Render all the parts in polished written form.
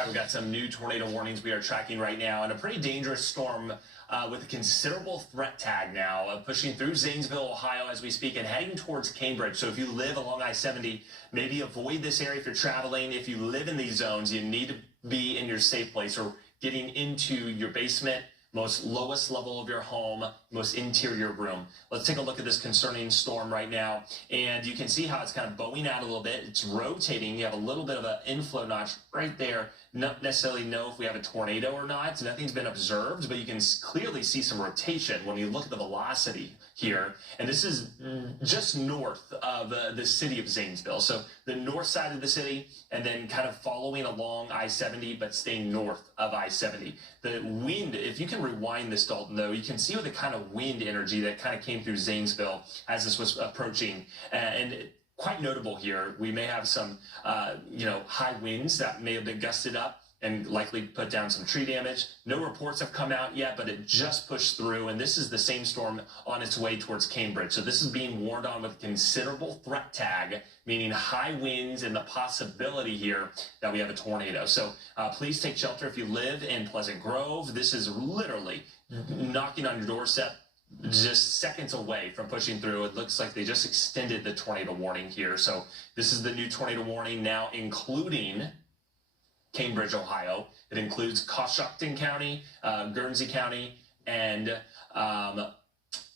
right, we've got some new tornado warnings we are tracking right now, and a pretty dangerous storm with a considerable threat tag now, pushing through Zanesville, Ohio as we speak, and heading towards Cambridge. So if you live along I-70, maybe avoid this area if you're traveling. If you live in these zones, you need to be in your safe place or getting into your basement, most lowest level of your home, most interior room. Let's take a look at this concerning storm right now. And you can see how it's kind of bowing out a little bit. It's rotating. You have a little bit of an inflow notch right there. Not necessarily know if we have a tornado or not. Nothing's been observed, but you can clearly see some rotation when you look at the velocity here. And this is just north of the city of Zanesville. So the north side of the city, and then kind of following along I-70, but staying north of I-70. The wind, if you can rewind this, Dalton, though, you can see the kind of wind energy that kind of came through Zanesville as this was approaching. And quite notable here, we may have some, high winds that may have been gusted up and likely put down some tree damage. No reports have come out yet, but it just pushed through, and this is the same storm on its way towards Cambridge. So this is being warned on with considerable threat tag, meaning high winds and the possibility here that we have a tornado. So please take shelter if you live in Pleasant Grove. This is literally knocking on your doorstep, just seconds away from pushing through. It looks like they just extended the tornado warning here. So this is the new tornado warning now, including Cambridge, Ohio. It includes Coshocton County, Guernsey County, and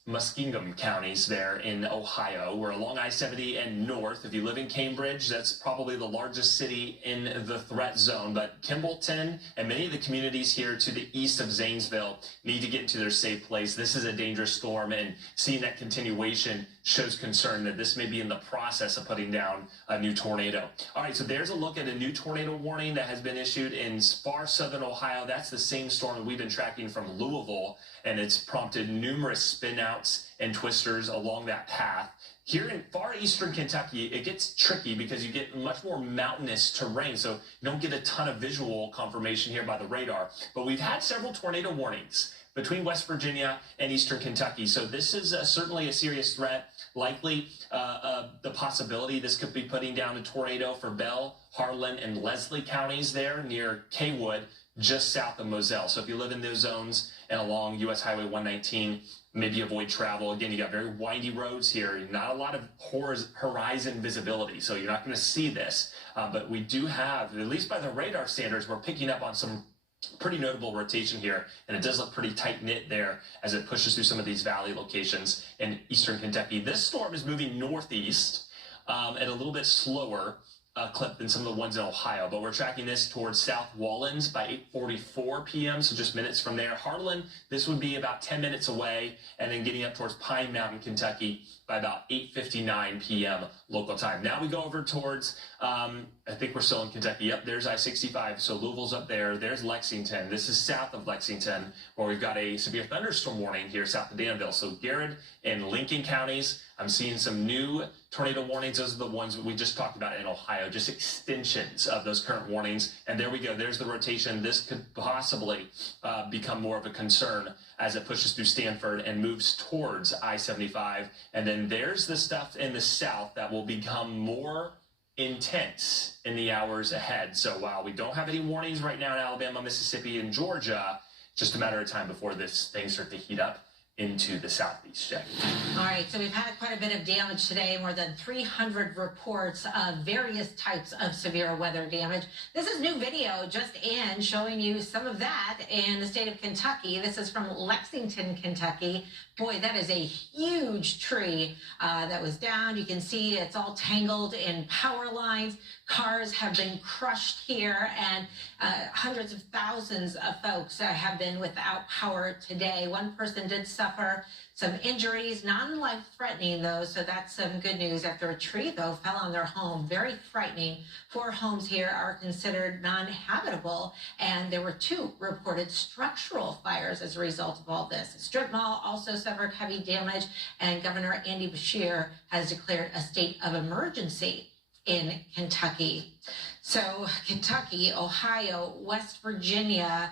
Muskingum counties there in Ohio. We're along I-70 and north. If you live in Cambridge, that's probably the largest city in the threat zone. But Kimballton and many of the communities here to the east of Zanesville need to get into their safe place. This is a dangerous storm, and seeing that continuation shows concern that this may be in the process of putting down a new tornado. All right, so there's a look at a new tornado warning that has been issued in far southern Ohio. That's the same storm that we've been tracking from Louisville, and it's prompted numerous spin-outs and twisters along that path. Here in far eastern Kentucky, it gets tricky because you get much more mountainous terrain, so you don't get a ton of visual confirmation here by the radar. But we've had several tornado warnings between West Virginia and eastern Kentucky. So this is certainly a serious threat. Likely the possibility this could be putting down a tornado for Bell, Harlan, and Leslie counties there near Kaywood, just south of Moselle. So if you live in those zones and along U.S. Highway 119, maybe avoid travel. Again, you got very windy roads here, not a lot of horizon visibility, so you're not going to see this. But we do have, at least by the radar standards, we're picking up on some pretty notable rotation here, and it does look pretty tight-knit there as it pushes through some of these valley locations in eastern Kentucky. This storm is moving northeast at a little bit slower clip than some of the ones in Ohio, but we're tracking this towards South Wallens by 8:44 p.m., so just minutes from there. Harlan, this would be about 10 minutes away, and then getting up towards Pine Mountain, Kentucky by about 8:59 p.m. local time. Now we go over towards, I think we're still in Kentucky. Yep, there's I-65, so Louisville's up there. There's Lexington. This is south of Lexington, where we've got a severe thunderstorm warning here south of Danville. So Garrett and Lincoln counties, I'm seeing some new tornado warnings. Those are the ones that we just talked about in Ohio, just extensions of those current warnings. And there we go. There's the rotation. This could possibly become more of a concern as it pushes through Stanford and moves towards I-75. And then there's the stuff in the south that will become more intense in the hours ahead. So while we don't have any warnings right now in Alabama, Mississippi, and Georgia, just a matter of time before this thing starts to heat up into the southeast. Jack. All right, so we've had quite a bit of damage today, more than 300 reports of various types of severe weather damage. This is new video just in showing you some of that in the state of Kentucky. This is from Lexington, Kentucky. Boy, that is a huge tree that was down. You can see it's all tangled in power lines. Cars have been crushed here, and hundreds of thousands of folks have been without power today. One person did suffer some injuries, non-life-threatening though, so that's some good news after a tree, though, fell on their home. Very frightening. 4 homes here are considered non-habitable, and there were 2 reported structural fires as a result of all this. The strip mall also suffered heavy damage, and Governor Andy Beshear has declared a state of emergency in Kentucky. So Kentucky, Ohio, West Virginia,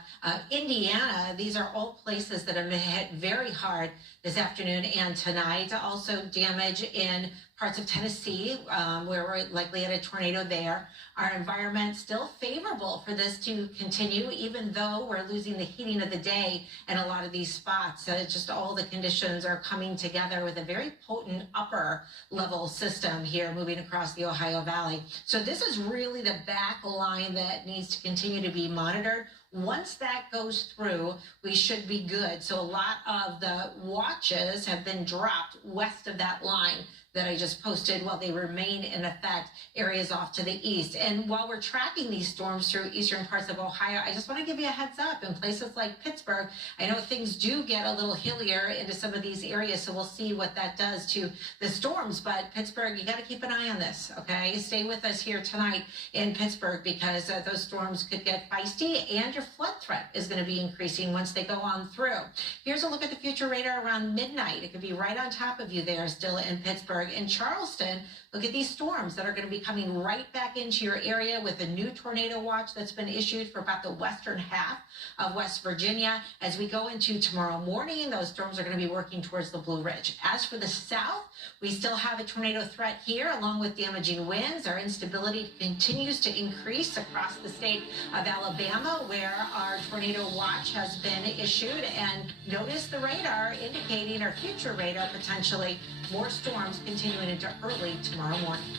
Indiana, these are all places that have been hit very hard this afternoon and tonight. Also damage in parts of Tennessee, where we're likely at a tornado there. Our environment still favorable for this to continue, even though we're losing the heating of the day in a lot of these spots. Just all the conditions are coming together with a very potent upper level system here moving across the Ohio Valley. So this is really the back line that needs to continue to be monitored. Once that goes through, we should be good. So a lot of the watches have been dropped west of that line that I just posted while they remain in effect areas off to the east. And while we're tracking these storms through eastern parts of Ohio, I just want to give you a heads up. In places like Pittsburgh, I know things do get a little hillier into some of these areas, so we'll see what that does to the storms. But Pittsburgh, you got to keep an eye on this, okay? Stay with us here tonight in Pittsburgh, because those storms could get feisty, and your flood threat is going to be increasing once they go on through. Here's a look at the future radar around midnight. It could be right on top of you there still in Pittsburgh. In Charleston, look at these storms that are going to be coming right back into your area with a new tornado watch that's been issued for about the western half of West Virginia. As we go into tomorrow morning, those storms are going to be working towards the Blue Ridge. As for the south, we still have a tornado threat here, along with damaging winds. Our instability continues to increase across the state of Alabama, where our tornado watch has been issued. And notice the radar indicating, our future radar potentially, more storms continuing into early tomorrow morning.